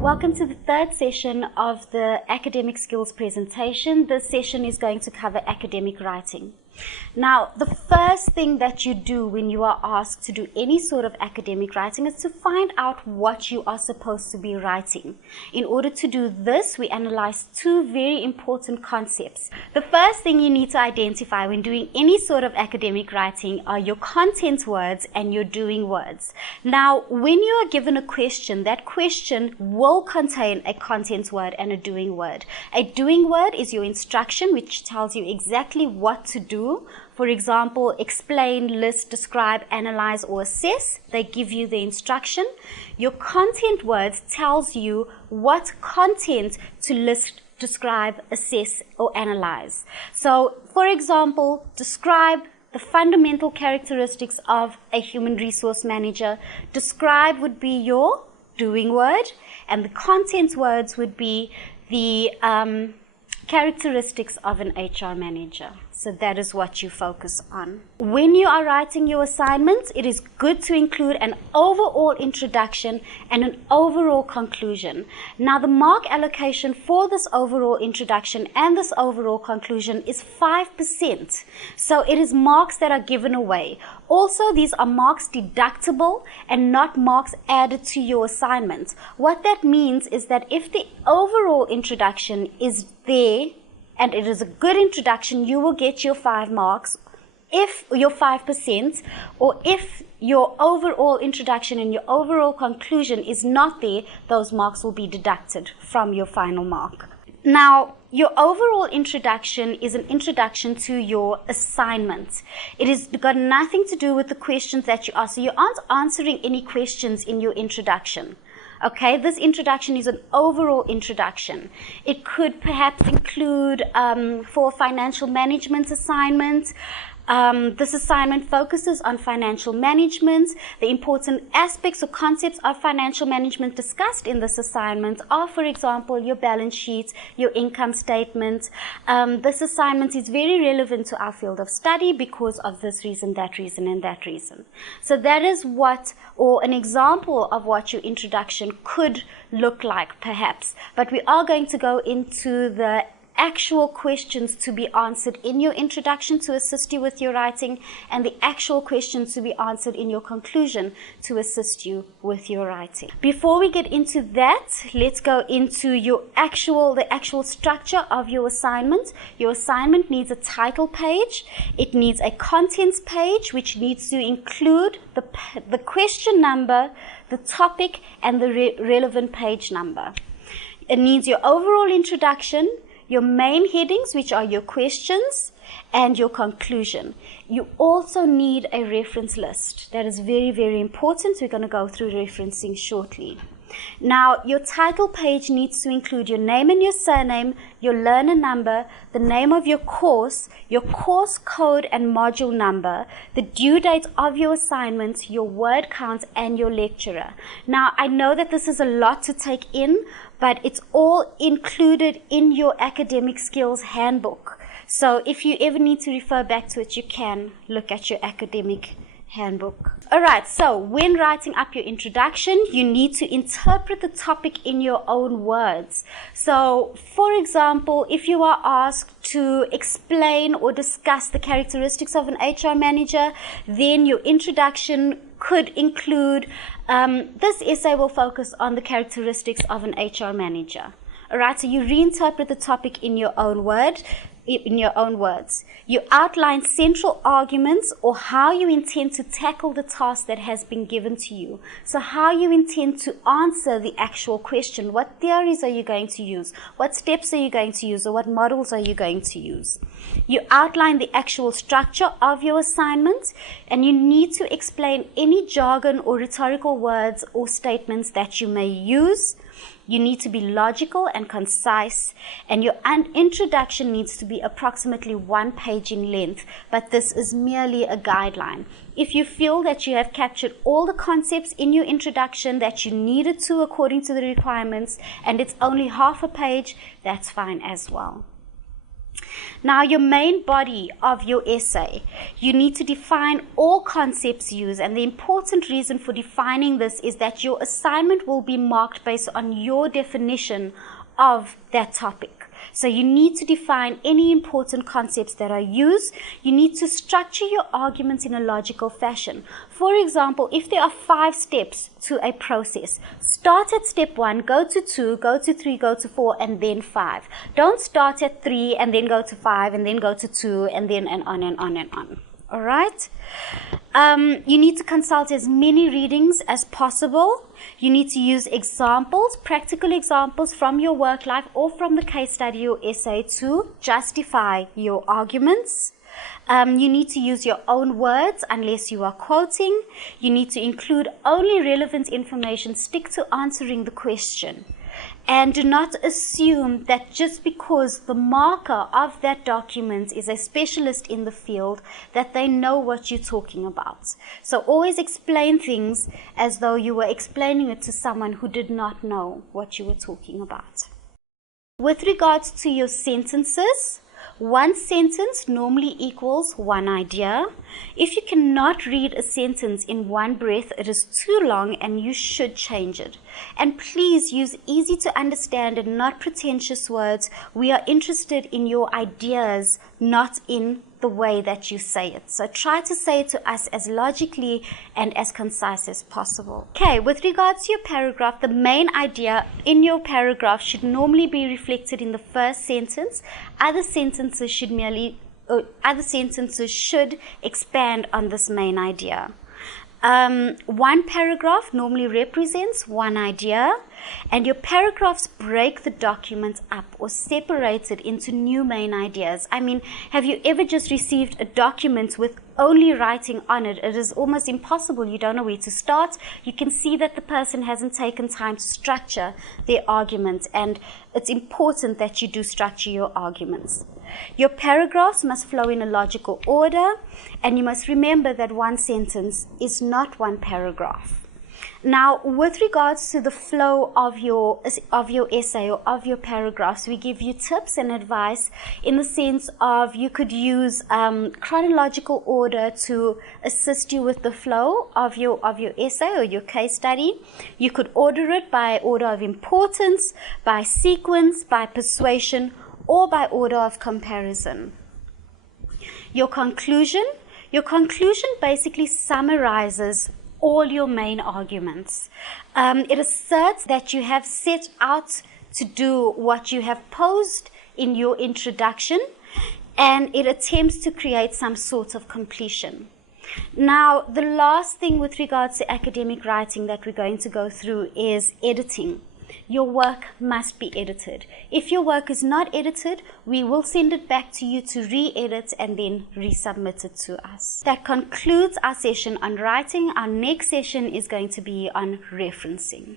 Welcome to the third session of the academic skills presentation. This session is going to cover academic writing. Now, the first thing that you do when you are asked to do any sort of academic writing is to find out what you are supposed to be writing. In order to do this, we analyze two very important concepts. The first thing you need to identify when doing any sort of academic writing are your content words and your doing words. Now, when you are given a question, that question will contain a content word and a doing word. A doing word is your instruction, which tells you exactly what to do. For example, explain, list, describe, analyze, or assess. They give you the instruction. Your content words tells you what content to list, describe, assess, or analyze. So, for example, describe the fundamental characteristics of a human resource manager. Describe would be your doing word, and the content words would be the characteristics of an HR manager. So that is what you focus on. When you are writing your assignments, it is good to include an overall introduction and an overall conclusion. Now, the mark allocation for this overall introduction and this overall conclusion is 5%. So it is marks that are given away. Also, these are marks deductible and not marks added to your assignment. What that means is that if the overall introduction is there, and it is a good introduction, you will get your 5 marks, if your 5%, or if your overall introduction and your overall conclusion is not there, those marks will be deducted from your final mark. Now, your overall introduction is an introduction to your assignment. It has got nothing to do with the questions that you ask. So you aren't answering any questions in your introduction. Okay, this introduction is an overall introduction. It could perhaps include, for financial management assignment, this assignment focuses on financial management. The important aspects or concepts of financial management discussed in this assignment are, for example, your balance sheet, your income statement. This assignment is very relevant to our field of study because of this reason, that reason, and that reason. So that is what, or an example of what your introduction could look like, perhaps. But we are going to go into the actual questions to be answered in your introduction to assist you with your writing, and the actual questions to be answered in your conclusion to assist you with your writing. Before we get into that, let's go into the actual structure of your assignment. Your assignment needs a title page. It needs a contents page, which needs to include the question number, the topic, and the relevant page number. It needs your overall introduction, your main headings, which are your questions, and your conclusion. You also need a reference list. That is very, very important. We're going to go through referencing shortly. Now, your title page needs to include your name and your surname, your learner number, the name of your course code and module number, the due date of your assignment, your word count, and your lecturer. Now, I know that this is a lot to take in, but it's all included in your academic skills handbook. So if you ever need to refer back to it, you can look at your academic handbook. Alright, so when writing up your introduction, you need to interpret the topic in your own words. So, for example, if you are asked to explain or discuss the characteristics of an HR manager, then your introduction could include, this essay will focus on the characteristics of an HR manager. Alright, so you reinterpret the topic in your own words. You outline central arguments or how you intend to tackle the task that has been given to you. So how you intend to answer the actual question. What theories are you going to use? What steps are you going to use? Or what models are you going to use? You outline the actual structure of your assignment, and you need to explain any jargon or rhetorical words or statements that you may use. You need to be logical and concise, and your introduction needs to be approximately 1 page in length, but this is merely a guideline. If you feel that you have captured all the concepts in your introduction that you needed to according to the requirements, and it's only half a page, that's fine as well. Now, your main body of your essay, you need to define all concepts used, and the important reason for defining this is that your assignment will be marked based on your definition of that topic. So you need to define any important concepts that are used. You need to structure your arguments in a logical fashion. For example, if there are 5 steps to a process, start at step 1, go to 2, go to 3, go to 4, and then 5. Don't start at 3 and then go to 5 and then go to 2 and then and on and on and on. All right? You need to consult as many readings as possible. You need to use examples, practical examples from your work life or from the case study or essay to justify your arguments. You need to use your own words unless you are quoting. You need to include only relevant information. Stick to answering the question. And do not assume that just because the marker of that document is a specialist in the field, that they know what you're talking about. So always explain things as though you were explaining it to someone who did not know what you were talking about. With regards to your sentences, one sentence normally equals one idea. If you cannot read a sentence in one breath, it is too long and you should change it. And please use easy to understand and not pretentious words. We are interested in your ideas, not in the way that you say it. So try to say it to us as logically and as concise as possible. Okay, with regards to your paragraph, the main idea in your paragraph should normally be reflected in the first sentence. Other sentences should expand on this main idea. One paragraph normally represents one idea, and your paragraphs break the document up or separate it into new main ideas. I mean, have you ever just received a document with only writing on it? It is almost impossible. You don't know where to start. You can see that the person hasn't taken time to structure their argument, and it's important that you do structure your arguments. Your paragraphs must flow in a logical order, and you must remember that one sentence is not one paragraph. Now, with regards to the flow of your essay or of your paragraphs, we give you tips and advice in the sense of you could use chronological order to assist you with the flow of your essay or your case study. You could order it by order of importance, by sequence, by persuasion, or by order of comparison. Your conclusion basically summarizes all your main arguments. It asserts that you have set out to do what you have posed in your introduction, and it attempts to create some sort of completion. Now, the last thing with regards to academic writing that we're going to go through is editing. Your work must be edited. If your work is not edited, we will send it back to you to re-edit and then resubmit it to us. That concludes our session on writing. Our next session is going to be on referencing.